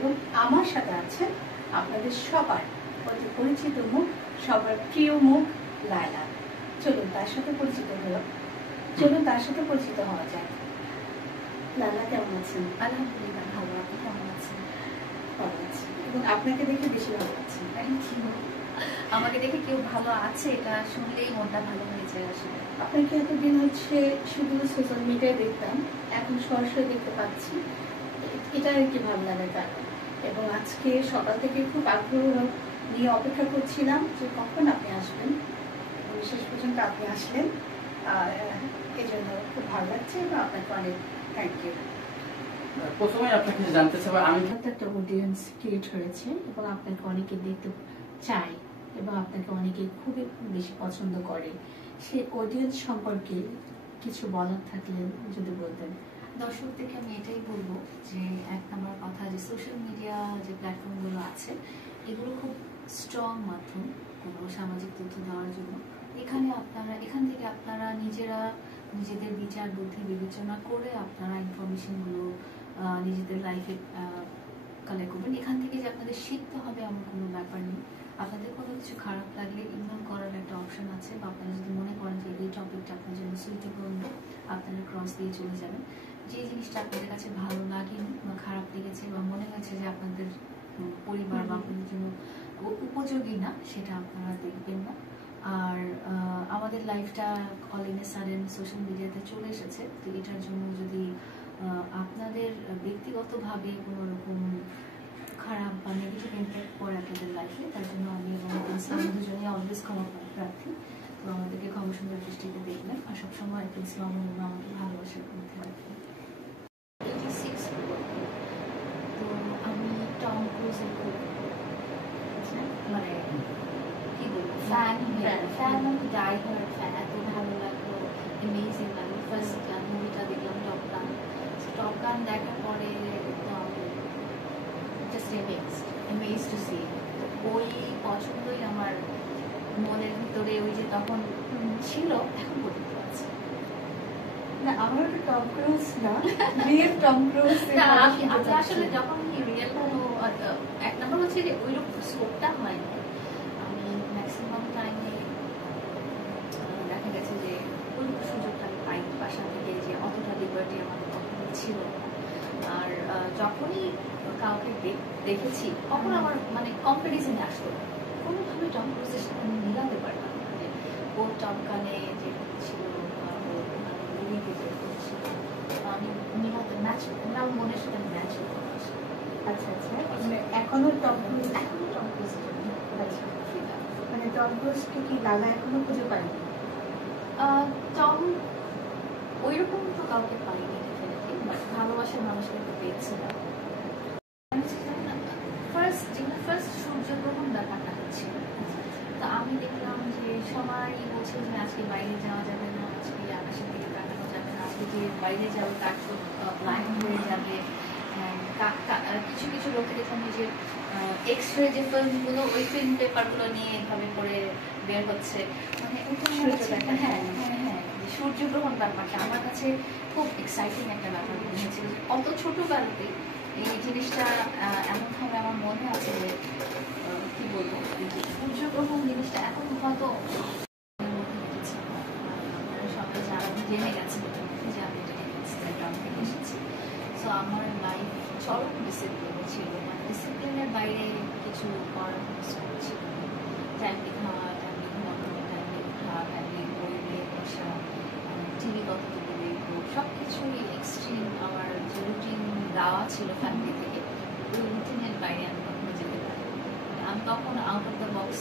এবং আমার সাথে আছে আপনাদের সবার অতি পরিচিত মুখ, সবার প্রিয় মুখ লায়লা। চলুন তার সাথে পরিচিত হওয়া যায়। লায়লা কেমন আছেন? আলহামদুলিল্লাহ ভালো। আপনি কেমন আছেন? ভালো আছি, এবং আপনাকে দেখে বেশি ভালো আছি। আমাকে দেখে কেউ ভালো আছে এটা শুনলেই মনটা ভালো হয়ে যায়। আসলে আপনাকে এতদিন শুধু সোশ্যাল মিডিয়ায় দেখতাম, এখন সরাসরি দেখতে পাচ্ছি, এটা আর কি ভালো লাগার কারণ। এবং আজকে সকাল থেকে খুব আগ্রহ নিয়ে অপেক্ষা করছিলাম যে কখন আপনি আসবেন, এবং শেষ পর্যন্ত আপনি আসলেন। এই জন্য খুব ভালো লাগছে এবং আপনাকে অনেক থ্যাংক ইউ। প্রথমে আপনাকে জানতে চাই, আমি একটা অডিয়েন্স ক্রিয়েট হয়েছে এবং আপনাকে অনেকে দেখতে চায় এবং আপনাকে অনেকে খুবই বেশি পছন্দ করে। সেই অডিয়েন্স সম্পর্কে কিছু বলার থাকলে যদি বলতেন। দর্শকদেরকে আমি এটাই বলবো যে এক নম্বর কথা, যে সোশ্যাল মিডিয়া যে প্ল্যাটফর্মগুলো আছে এগুলো খুব স্ট্রং মাধ্যম কোনো সামাজিক তথ্য দেওয়ার জন্য। এখান থেকে আপনারা নিজেদের বিচার বুদ্ধি বিবেচনা করে আপনারা ইনফরমেশনগুলো নিজেদের লাইফে কালেক্ট করবেন। এখান থেকে যে আপনাদের শিখতে হবে এমন কোনো ব্যাপার নেই। আপনাদের কোনো কিছু খারাপ লাগলে ইগনোর করার একটা অপশন আছে, বা আপনারা যদি মনে করেন যে এই টপিকটা আপনার জন্য সুইটেবল না, আপনারা ক্রস দিয়ে চলে যাবেন। যে জিনিসটা আপনাদের কাছে ভালো লাগেনি বা খারাপ লেগেছে বা মনে হয়েছে যে আপনাদের পরিবার বা আপনাদের জন্য উপযোগী না, সেটা আপনারা দেখবেন না। আর আমাদের লাইফটা all in a sudden social মিডিয়াতে চলে এসেছে, তো এটার জন্য যদি আপনাদের ব্যক্তিগতভাবে কোনো রকম খারাপ বা নেগেটিভ ইম্প্যাক্ট পড়ে আপনাদের লাইফে, তার জন্য আমি এবং ইসলাম দুজনেই অলওয়েজ ক্ষমা প্রার্থী। তো আমাদেরকে ক্ষমা সুন্দর দৃষ্টিতে দেখবেন, আর সবসময় ইসলাম আমাকে ভালোবাসার মধ্যে রাখবেন। তো আমি টম ক্রুজের খুব মানে কি বলবো ফ্যান, ডাই হার্ড ফ্যান। এত ভালো লাগলো, অ্যামেজিং লাগলো। ফার্স্ট মুভিটা দেখলাম টপ গান দেখার পরে জাস্ট অ্যামেজড টু সি। ওই পছন্দই আমার মনের ভিতরে ওই যে তখন ছিল, এখন পর্যন্ত আছে। না, আমার তো টম ক্রুজ না, রিয়েল টম ক্রুজ। আমি আসলে যখন রিয়েল কোনো এক নম্বর হচ্ছে যে ওইরকম স্কোপটা হয় না। আমি ম্যাক্সিমাম টাইমে দেখা গেছে যে ওইরকম সুযোগটা আমি পাই বাসা থেকে, যে অতটা লিবার্টি আমাদের কখনো ছিল না। আর যখনই কাউকে দেখেছি তখন আমার মানে কম্পারিজনে আসতো, কোনোভাবে টম ক্রুজের সাথে আমি মিলাতে পারতাম না। মানে ও টপ গানে যে ছিল, আমি মিলাতে ম্যাচ আমার মনের সাথে ম্যাচ হতো। আচ্ছা আচ্ছা, মানে এখনো টম ক্রুজ মানে টম ক্রুজকে কি লালা এখনো খুঁজে পাইনি? টম ওইরকম তো কাউকে পাইনি ডেফিনেটলি, বাট ভালোবাসার মানুষকে তো পেয়েছিলাম। ফার্স্ট সূর্যগ্রহণ ব্যাপারটা হচ্ছিল, তো আমি দেখলাম যে সবাই বলছে যে আজকে বাইরে যাওয়া যাবে না, আজকে আকাশের দিকে তাকানো যাবে না, আজকে যে বাইরে যাবে তার তো ব্লাইন্ড হয়ে যাবে। কিছু কিছু লোকে দেখলাম যে এক্সরে যে ফিল্মগুলো, ওই ফিল্ম পেপারগুলো নিয়ে এভাবে করে বের হচ্ছে, মানে হ্যাঁ হ্যাঁ হ্যাঁ সূর্যগ্রহণ ব্যাপারটা আমার কাছে খুব এক্সাইটিং একটা ব্যাপার মনে হয়েছিল। অত ছোটবেলাতে এই জিনিসটা এমনভাবে আমার মনে আছে যে কি বলবো, সূর্যগ্রহণ জিনিসটা এখন হয়তো সবাই যারা জেনে গেছে যে আমি গ্রাম থেকে এসেছি। সো আমার লাইফ চরম ডিসিপ্লিন ছিল, মানে ডিসিপ্লিনের বাইরে কিছু করার কোনো ছিল না। টাইমলি খাওয়া, টাইমলি ঘুমানো, টাইমলি উঠা, টাইমলি বই নিয়ে বসা, টিভি কতটুকু দেখবো, সব কিছুই এক্সট্রিম আমার যে রুটিন দেওয়া ছিল ফ্যামিলি থেকে, ওই রুটিনের বাইরে আমি কখনো যেতে পারি। আমি তখন আউট অফ দ্য বক্স